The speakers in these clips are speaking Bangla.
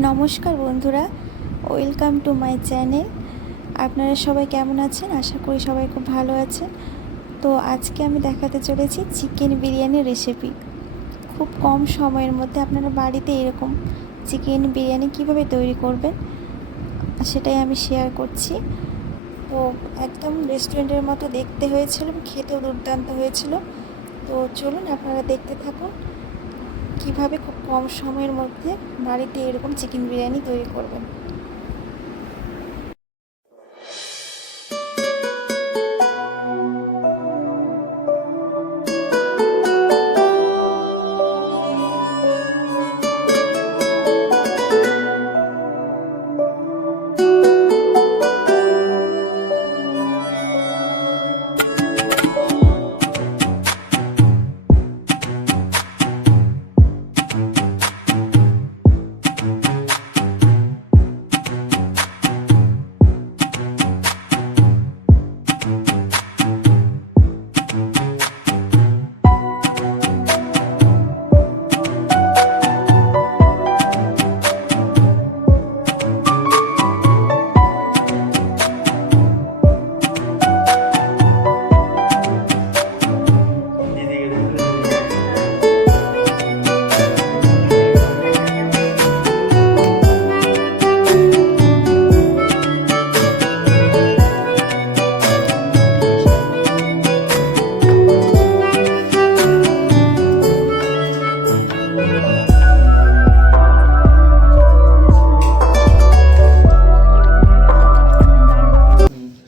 নমস্কার বন্ধুরা, ওয়েলকাম টু মাই চ্যানেল। আপনারা সবাই কেমন আছেন? আশা করি সবাই খুব ভালো আছেন। তো আজকে আমি দেখাতে চলেছি চিকেন বিরিয়ানির রেসিপি। খুব কম সময়ের মধ্যে আপনারা বাড়িতে এরকম চিকেন বিরিয়ানি কিভাবে তৈরি করবেন সেটাই আমি শেয়ার করছি। তো একদম রেস্টুরেন্টের মতো দেখতে হয়েছিল, খেতেও দুর্দান্ত হয়েছিল। তো চলুন আপনারা দেখতে থাকুন কিভাবে খুব কম সময়ের মধ্যে বাড়িতে এরকম চিকেন বিরিয়ানি তৈরি করবেন।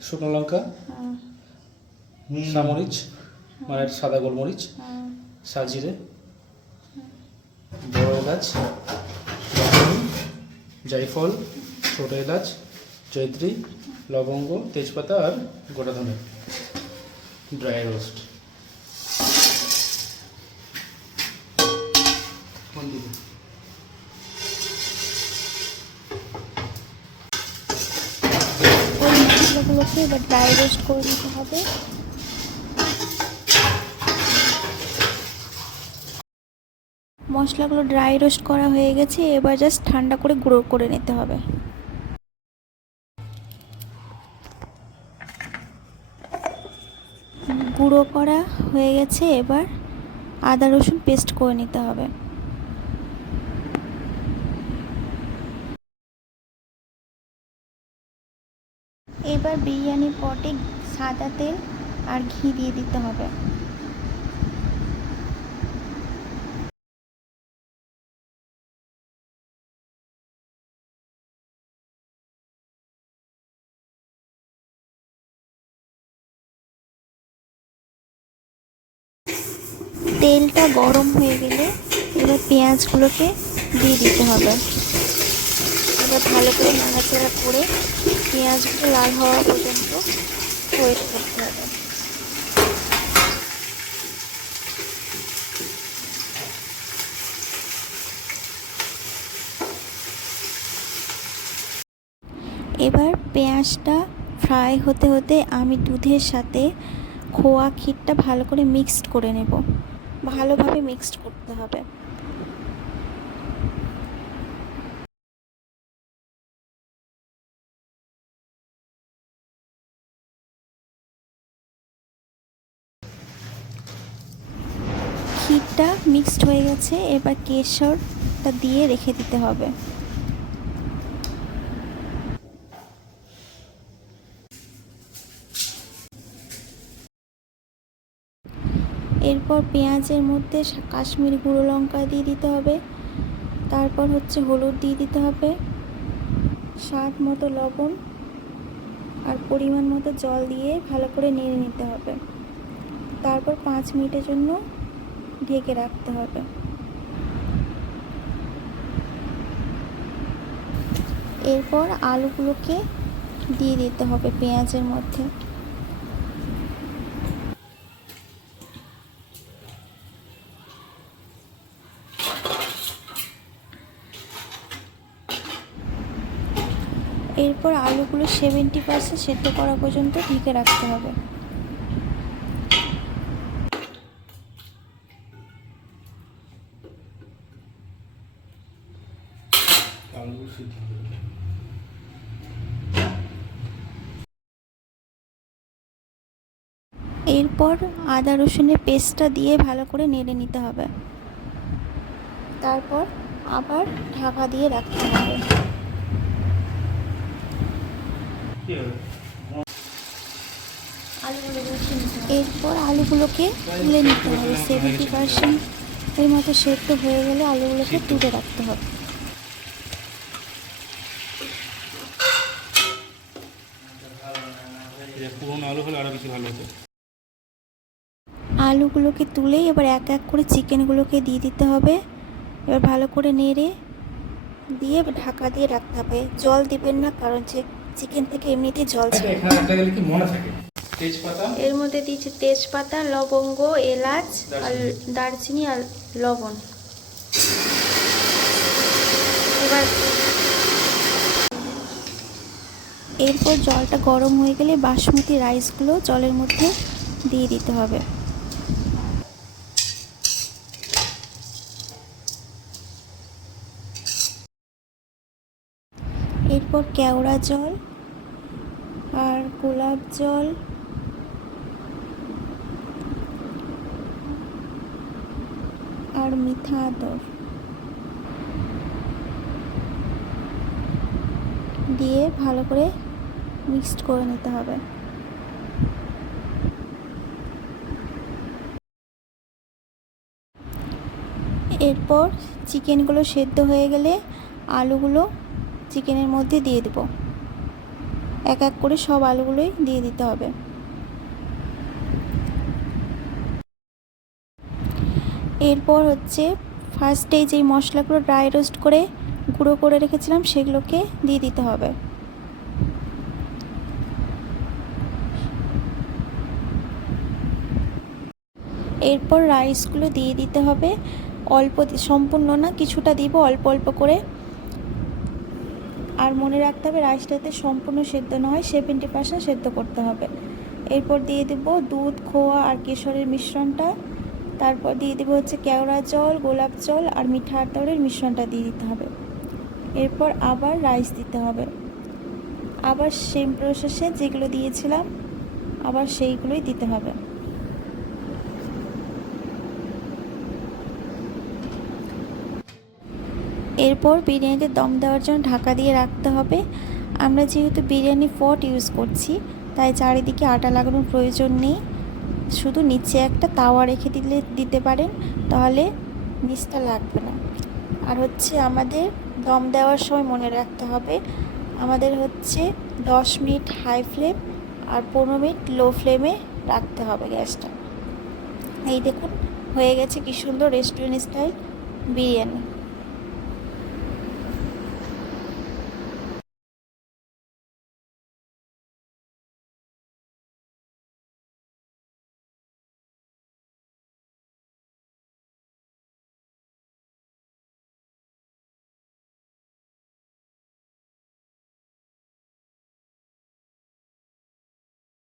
শুকনো লঙ্কা, সামরিচ মানে সাদা গোলমরিচ, সাজিরে, বড় এলাচ, দারুচিনি, জায়ফল, ছোট এলাচ, জয়ত্রী, লবঙ্গ, তেজপাতা আর গোটা ধনে, ড্রাই রোস্ট। মশলাগুলোকে এবার ড্রাই রোস্ট করে নিতে হবে। মশলাগুলো ড্রাই রোস্ট করা হয়ে গেছে, এবার জাস্ট ঠান্ডা করে গুঁড়ো করে নিতে হবে। গুঁড়ো করা হয়ে গেছে, এবার আদা রসুন পেস্ট করে নিতে হবে। এবার বিরিয়ানির পটে সাদা তেল আর ঘি দিয়ে দিতে হবে। তেলটা গরম হয়ে গেলে এবার পেঁয়াজগুলোকে দিয়ে দিতে হবে। এবার ভালো করে নাড়াচাড়া করে পেঁয়াজগুলো লাল হওয়া পর্যন্ত ওয়েট করতে হবে। এবার পেঁয়াজটা ফ্রাই হতে হতে আমি দুধের সাথে খোয়া ক্ষীরটা ভালো করে মিক্সড করে নেব। ভালোভাবে মিক্সড করতে হবে। ক্ষীরটা মিক্সড হয়ে গেছে, এবার কেশরটা দিয়ে রেখে দিতে হবে। এরপর পেঁয়াজের মধ্যে কাশ্মীরি গুঁড়ো লঙ্কা দিয়ে দিতে হবে। তারপর হলুদ দিয়ে দিতে হবে, স্বাদ মতো লবণ আর পরিমাণ মতো জল দিয়ে ভালো করে নেড়ে নিতে হবে। তারপর 5 মিনিটের জন্য ঢেকে রাখতে হবে। এরপর আলুগুলোকে দিয়ে দিতে হবে পেঁয়াজের মধ্যে। এরপর আলুগুলো 70% সেদ্ধ করা পর্যন্ত ঢেকে রাখতে হবে। আলু সিদ্ধ করে দেবে। এরপর আদা রসুনের পেস্টটা দিয়ে ভালো করে নেড়ে নিতে হবে। তারপর আবার ঢাকা দিয়ে রাখতে হবে। কি হবে? এরপর আলুগুলোকে তুলে নিতে হবে। 70% এর মতো সেদ্ধ হয়ে গেলে আলুগুলোকে তুলে রাখতে হবে। এটা পুরোনো আলু হলে আরো বেশি ভালো হতো। আলুগুলোকে তুলে এবার এক এক করে চিকেনগুলোকে দিয়ে দিতে হবে। এবার ভালো করে নেড়ে দিয়ে ঢাকা দিয়ে রাখতে হবে। জল দিবেন না, কারণ যে চিকেন থেকে এমনিতেই জল ছাড়ে। এখানে একটা গেলে কি মনে থাকে তেজপাতা, এর মধ্যে দিয়েছি তেজপাতা, লবঙ্গ, এলাচ আর দারচিনি আর লবণ। এরপর জলটা গরম হয়ে গেলে বাসমতি রাইসগুলো জলের মধ্যে দিয়ে দিতে হবে। এরপর কেওড়া জল আর গোলাপ জল আর মিঠা আতর দিয়ে ভালো করে মিক্সড করে নিতে হবে। এরপর চিকেনগুলো সেদ্ধ হয়ে গেলে আলুগুলো চিকেনের মধ্যে দিয়ে দেব। এক এক করে সব আলুগুলোই দিয়ে দিতে হবে। এরপর ফার্স্টে যেই মশলাগুলো ড্রাই রোস্ট করে গুঁড়ো করে রেখেছিলাম সেগুলোকে দিয়ে দিতে হবে। এরপর রাইসগুলো দিয়ে দিতে হবে। অল্প, সম্পূর্ণ না, কিছুটা দিব, অল্প অল্প করে। আর মনে রাখতে হবে রাইসটাতে সম্পূর্ণ সেদ্ধ না হয় 70% সেদ্ধ করতে হবে। এরপর দিয়ে দেব দুধ, খোয়া আর কেশরের মিশ্রণটা। তারপর দিয়ে দেবো কেওড়া জল, গোলাপ জল আর মিঠা আতরের মিশ্রণটা দিয়ে দিতে হবে। এরপর আবার রাইস দিতে হবে। আবার সেম প্রসেসে যেগুলো দিয়েছিলাম আবার সেইগুলোই দিতে হবে। এরপর বিরিয়ানিতে দম দেওয়ার জন্য ঢাকা দিয়ে রাখতে হবে। আমরা যেহেতু বিরিয়ানি পট ইউজ করছি তাই চারিদিকে আটা লাগানোর প্রয়োজন নেই, শুধু নিচে একটা তাওয়া রেখে দিতে পারেন, তাহলে নিচটা লাগবে না। আর আমাদের দম দেওয়ার সময় মনে রাখতে হবে আমাদের 10 মিনিট হাই ফ্লেম আর 15 মিনিট লো ফ্লেমে রাখতে হবে গ্যাসটা। এই দেখুন হয়ে গেছে কি সুন্দর রেস্টুরেন্ট স্টাইল বিরিয়ানি।